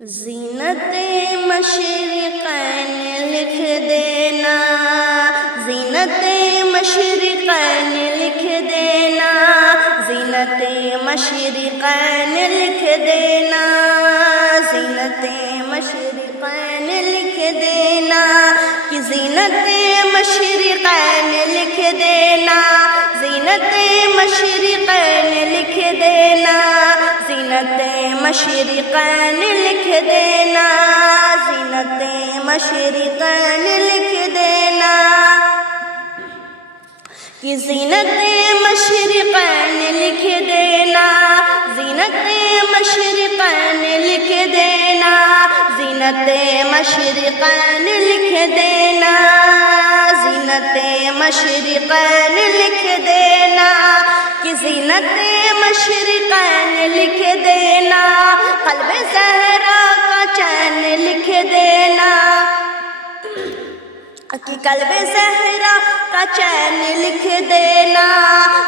زینت مشرقین لکھ دینا، زینت مشرقین لکھ دینا، زینت مشرقین لکھ دینا، زینت مشرقین لکھ دینا، کہ زینت مشرقین لکھ دینا، زینت مشرقین لکھ دینا، زینت مشرقین لکھ دینا، زینت مشرقین لکھ دینا، کہ زینت مشرقین لکھ دینا، زینت مشرقین لکھ دینا، زینت مشرقین لکھ دینا، زینت مشرقین لکھ دینا، کہ زینت مشرقین لکھ دینا، قلب زہرا کا چین لکھ دینا، کہ قلب زہرا کا چین لکھ دینا،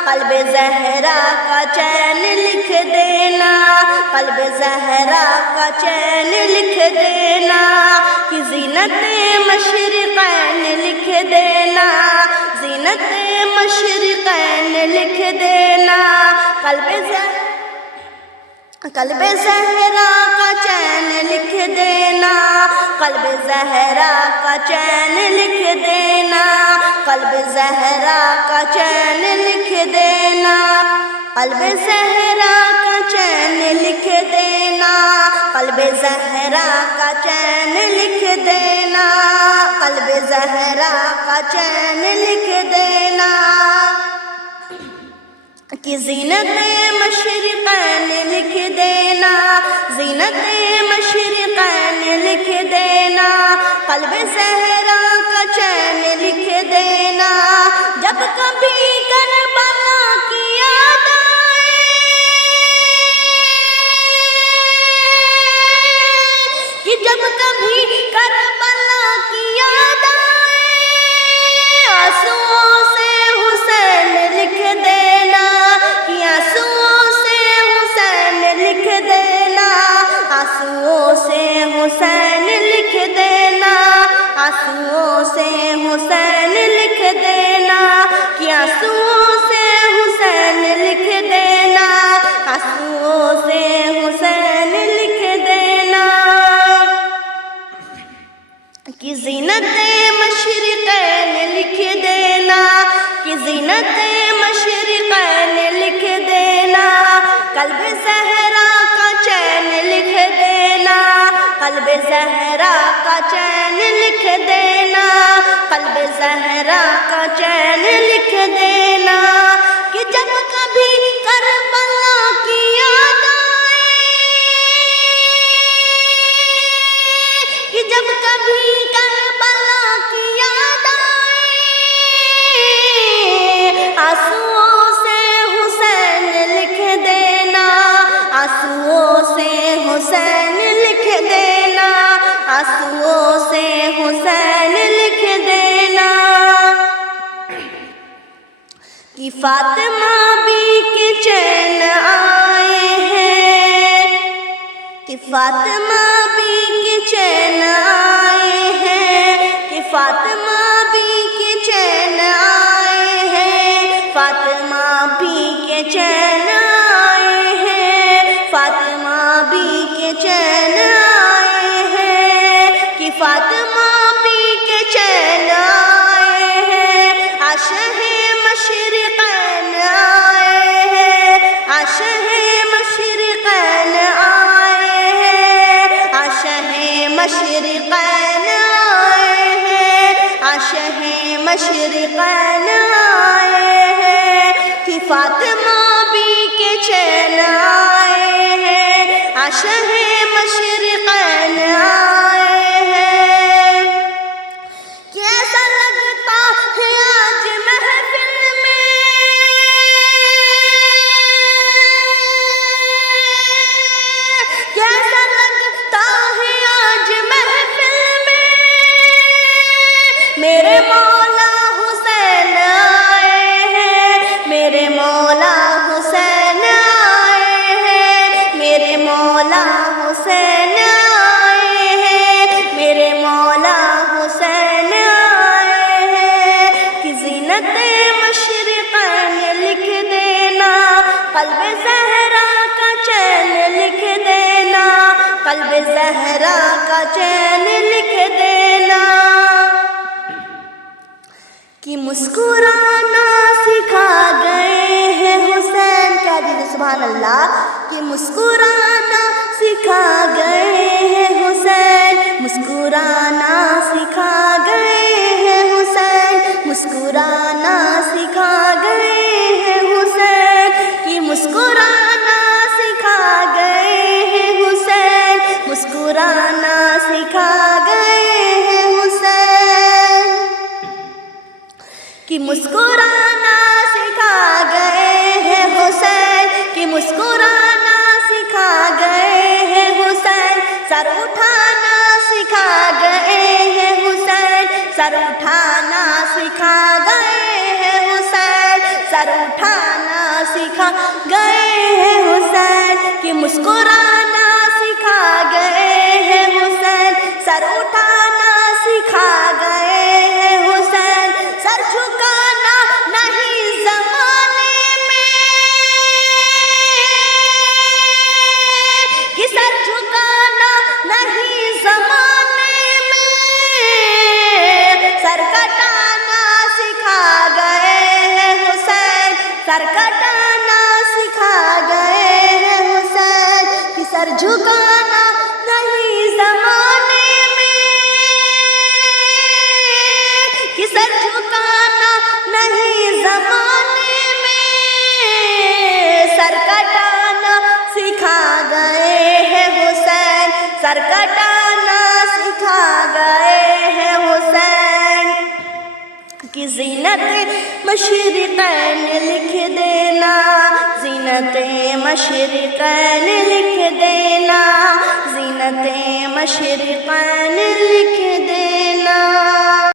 قلب زہرا کا چین لکھ دینا، قلب زہرا کا چین لکھ دینا، کہ زینت مشرقین لکھ دینا، زینت مشرقین لکھ دینا، قلب زہرا کا چین لکھ دینا، قلب زہرا کا چین لکھ دینا، قلب زہرا کا چین لکھ دینا، قلب زہرا کا چین لکھ دینا، قلب زہرا کا چین لکھ دینا، قلب زہرا کا چین لکھ دینا، کہ زینت مشرقین لکھ دینا، زینت مشرقین لکھ دینا، قلب زہرا کا چین لکھ دینا، جب کبھی کربلا کی یاد آئے، کہ جب کبھی کربلا کی یاد آئے، آنسوؤں سے حسین لکھ دینا، کہ آنسوؤں سے حسین لکھ دینا، آنسوؤں سے حسین لکھ دینا، آنسوؤں سے حسین لکھ دینا، کہ آنسوؤں سے حسین لکھ دینا، آنسوؤں سے حسین لکھ دینا، کہ زینت مشرقین لکھ دینا، کہ زینت مشرقین لکھ دینا، قلب زہرا کا چین لکھ دینا، قلب زہرا کا چین لکھ دینا، قلب زہرا کا چین لکھ دینا، کہ جب کبھی کربلا کی یاد آئے، کہ جب کبھی کربلا کی یاد آئے، آنسوؤں سے حسین لکھ دینا، آنسوؤں سے حسین لکھ دینا، آنسوؤں سے حسین لکھ دینا، کہ فاطمہ بی کے چین آئے ہیں، کہ فاطمہ بی کے چین آئے ہیں، کہ فاطمہ بی کے چین آئے ہیں، فاطمہ بی کے چین آئے ہیں، فاطمہ بی کے چین آئے ہیں، کہ فاطمہ بی کے چین آئے ہیں، عاشق مشرقین آئے ہیں، عاشق مشرقین آئے ہیں، عاشق مشرقین آئے ہیں، عاشق مشرقین آئے ہیں، کہ فاطمہ بی کے چین آئے ہیں، عاشق مشرقین آئے ہیں، کیسا لگتا ہے آج محفل میں، کیسا لگتا ہے آج محفل میں، میرے مولا حسین آئے ہیں، میرے مولا حسین آئے ہیں، میرے مولا حسین قلب زہرا کا چین لکھ دینا، کہ مسکرانا سکھا گئے ہیں حسین. کیا دیجیے سبحان اللہ. کہ مسکرانا سکھا گئے ہیں حسین، مسکرانا سکھا گئے ہیں حسین، مسکرانا سکھا گئے ہیں حسین. کہ مسکرانا سکھا گئے ہیں حسین، مسکرانا سکھا گئے ہیں حسین. کہ مسکرانا سکھا گئے ہیں حسین، کہ مسکرانا سکھا گئے ہیں حسین. سر اٹھانا سکھا گئے ہیں حسین، سر اٹھانا سکھا گئے ہیں حسین، سر اٹھانا سکھا گئے ہیں حسین. کہ مسکرانا سکھا گئے ہیں حسین، سر اٹھانا سکھا گئے ہیں حسین. سر جھکانا نہیں زمانے میں، کہ سر جھکانا نہیں زمانے میں. سر کٹانا سکھا گئے ہیں حسین، سر کٹانا سکھا گئے ہیں حسین. کہ سر جھکانا نہیں زمانے میں، کہ سر جھکانا نہیں زمانے میں. سر کٹانا سکھا گئے ہیں حسین، سر کٹانا سکھا گئے ہیں حسین. کہ زینت مشرقین لکھ دینا، زینت مشرقین لکھ دینا، زینت مشرقین لکھ